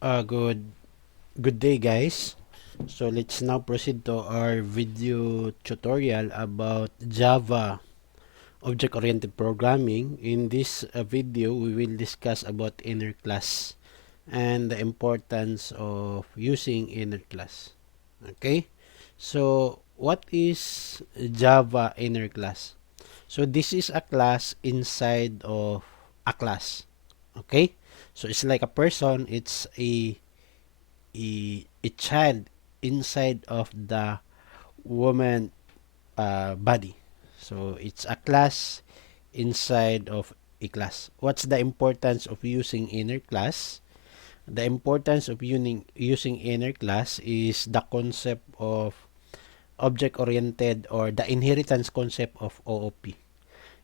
Good day, guys. So let's now proceed to our video tutorial about Java object-oriented programming. In this video, we will discuss about inner class and the importance of using inner class. Okay? So what is Java inner class? So this is a class inside of a class. Okay? So it's like a person, it's a child inside of the woman body. So it's a class inside of a class. What's the importance of using inner class? The importance of using inner class is the concept of object-oriented or the inheritance concept of OOP.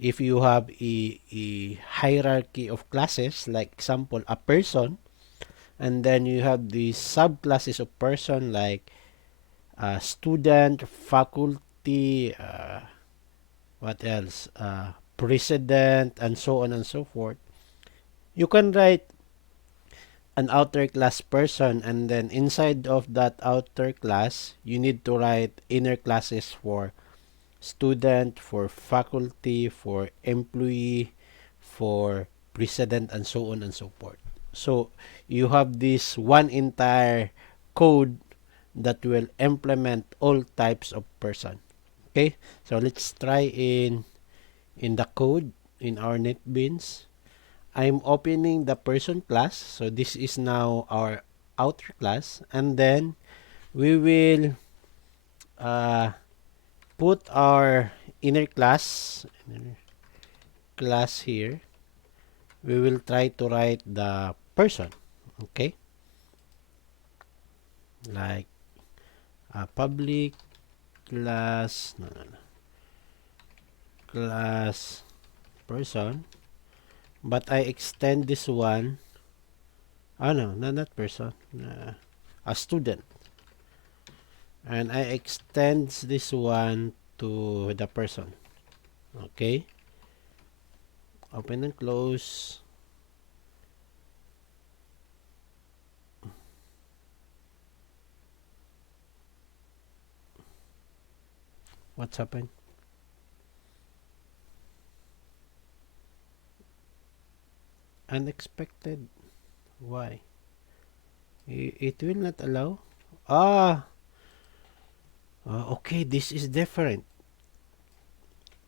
If you have a hierarchy of classes, like example, a person, and then you have the subclasses of person like student, faculty, what else? President, and so on and so forth. You can write an outer class person, and then inside of that outer class, you need to write inner classes for student, for faculty, for employee, for president, and so on and so forth. So you have this one entire code that will implement all types of person. Okay, so let's try in the code in our netbeans. I'm opening the person class, so this is now our outer class, and then we will uh, put our inner class here. We will try to write the person. Okay, like public class, no, class person, but I extend this one. Oh no, not person, a student, and I extend this one to the person. Okay, open and close. What's happened? Unexpected. Why? It will not allow. Ah, okay. This is different.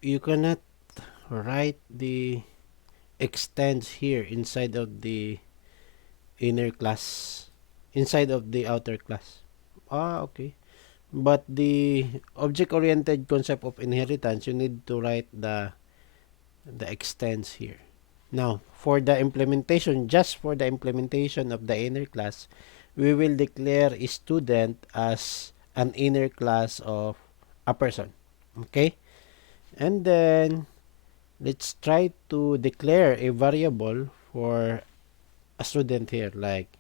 You cannot write the extends here inside of the inner class, inside of the outer class. Ah, okay. But the object-oriented concept of inheritance, you need to write the extends here. Now, for the implementation, just for the implementation of the inner class, we will declare a student as an inner class of a person. Okay? And then, let's try to declare a variable for a student here, like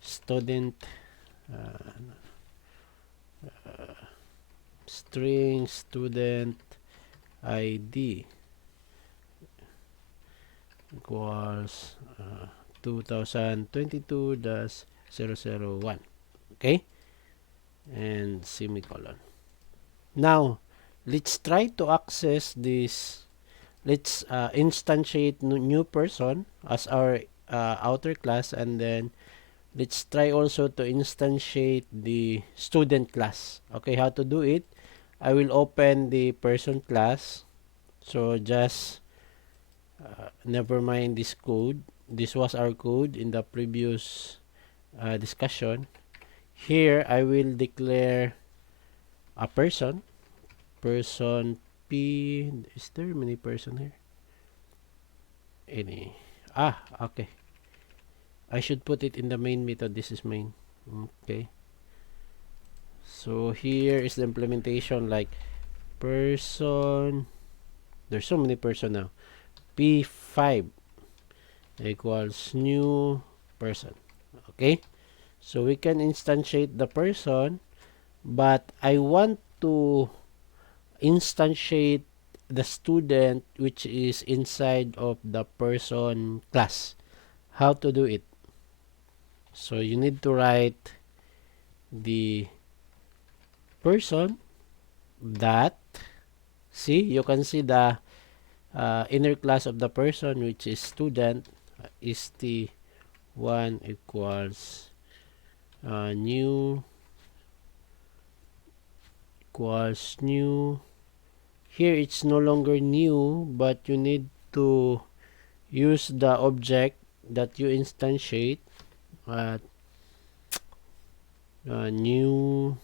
student uh, string student ID equals 2022-001. Okay? And semicolon. Now, let's try to access this. Let's instantiate new person as our outer class, and then let's try also to instantiate the student class. Okay, how to do it? I will open the person class. So just never mind this code. This was our code in the previous discussion. Here, I will declare a person. Person P. Is there many person here? Any? Ah, okay. I should put it in the main method. This is main. Okay. So here is the implementation, like person. There's so many person now. P5 equals new person. Okay. So we can instantiate the person, but I want to instantiate the student which is inside of the person class. How to do it? So you need to write the person that, see, you can see the inner class of the person, which is student, is the one equals new equals new. Here it's no longer new, but you need to use the object that you instantiate at new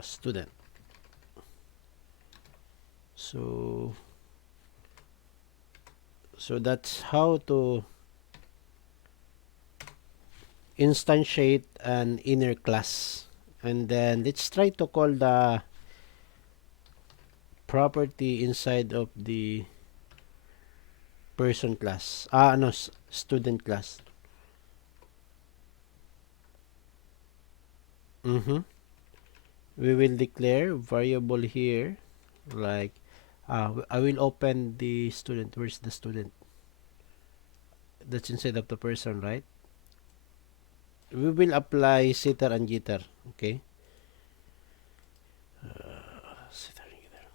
student. So that's how to instantiate an inner class. And then let's try to call the property inside of the person class. No, student class. We will declare variable here, like I will open the student. Where's the student? That's inside of the person, right? We will apply setter and getter. Okay. Setter and getter.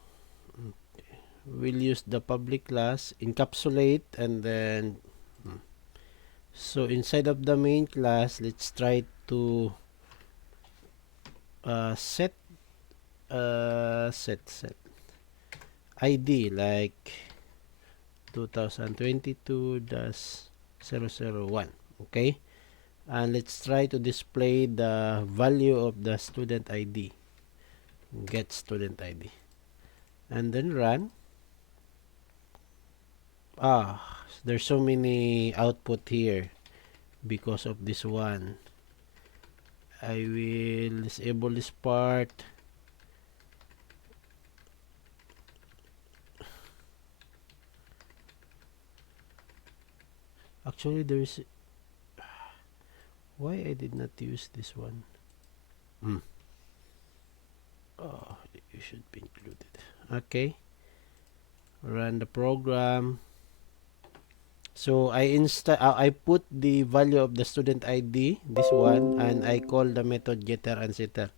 Okay. We'll use the public class, encapsulate, and then so inside of the main class, let's try to set set ID like 2022-001. Okay, and let's try to display the value of the student ID, get student ID, and then run. There's so many output here because of this one. I will disable this part. Actually, there's why I did not use this one. You should be included. Okay, run the program. So I put the value of the student ID, this one, and I call the method getter and setter.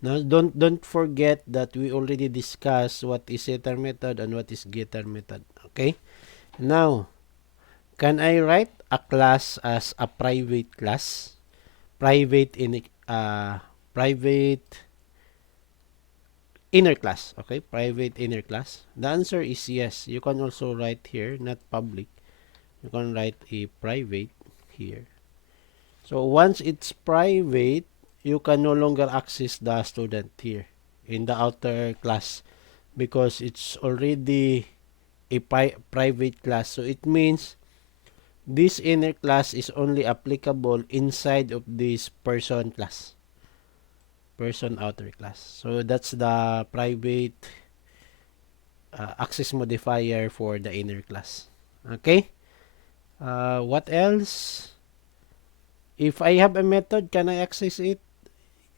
Now don't forget that we already discussed what is setter method and what is getter method. Okay? Now, can I write a class as a private class? Private in private inner class. Okay? Private inner class. The answer is yes. You can also write here, not public. You can write a private here. So once it's private, you can no longer access the student here in the outer class because it's already a private class. So it means this inner class is only applicable inside of this person class, person outer class. So that's the private access modifier for the inner class. Okay? What else? If I have a method, can I access it?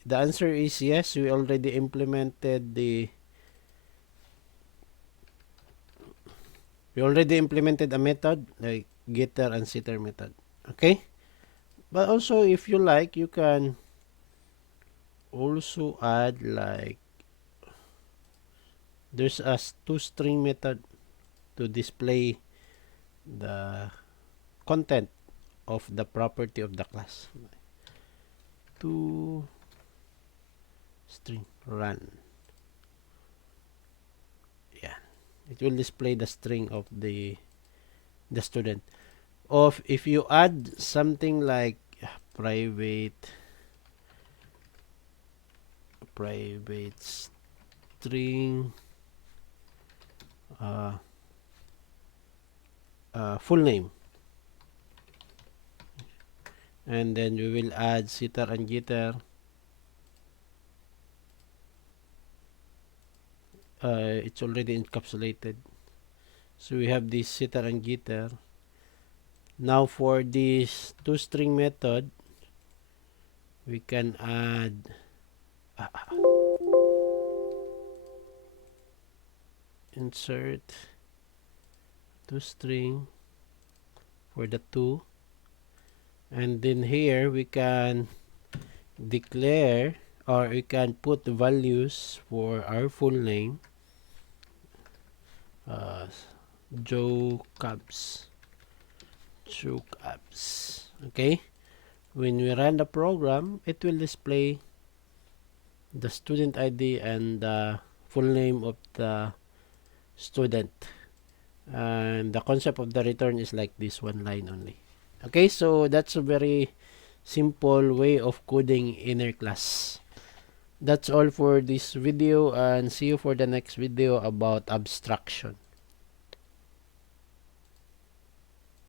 The answer is yes. We already implemented a method like getter and setter method. Okay? But also if you like, you can also add like there's a toString method to display the content of the property of the class. To string run. Yeah. It will display the string of the student. If you add something like private string full name, and then we will add setter and getter. It's already encapsulated, so we have this setter and getter. Now for this toString method, we can add insert toString for the to, And then here we can declare, or we can put the values for our full name, uh, Joecabz. Joecabz. Okay. When we run the program, it will display the student ID and the full name of the student. And the concept of the return is like this one line only. Okay, so that's a very simple way of coding inner class. That's all for this video, and see you for the next video about abstraction.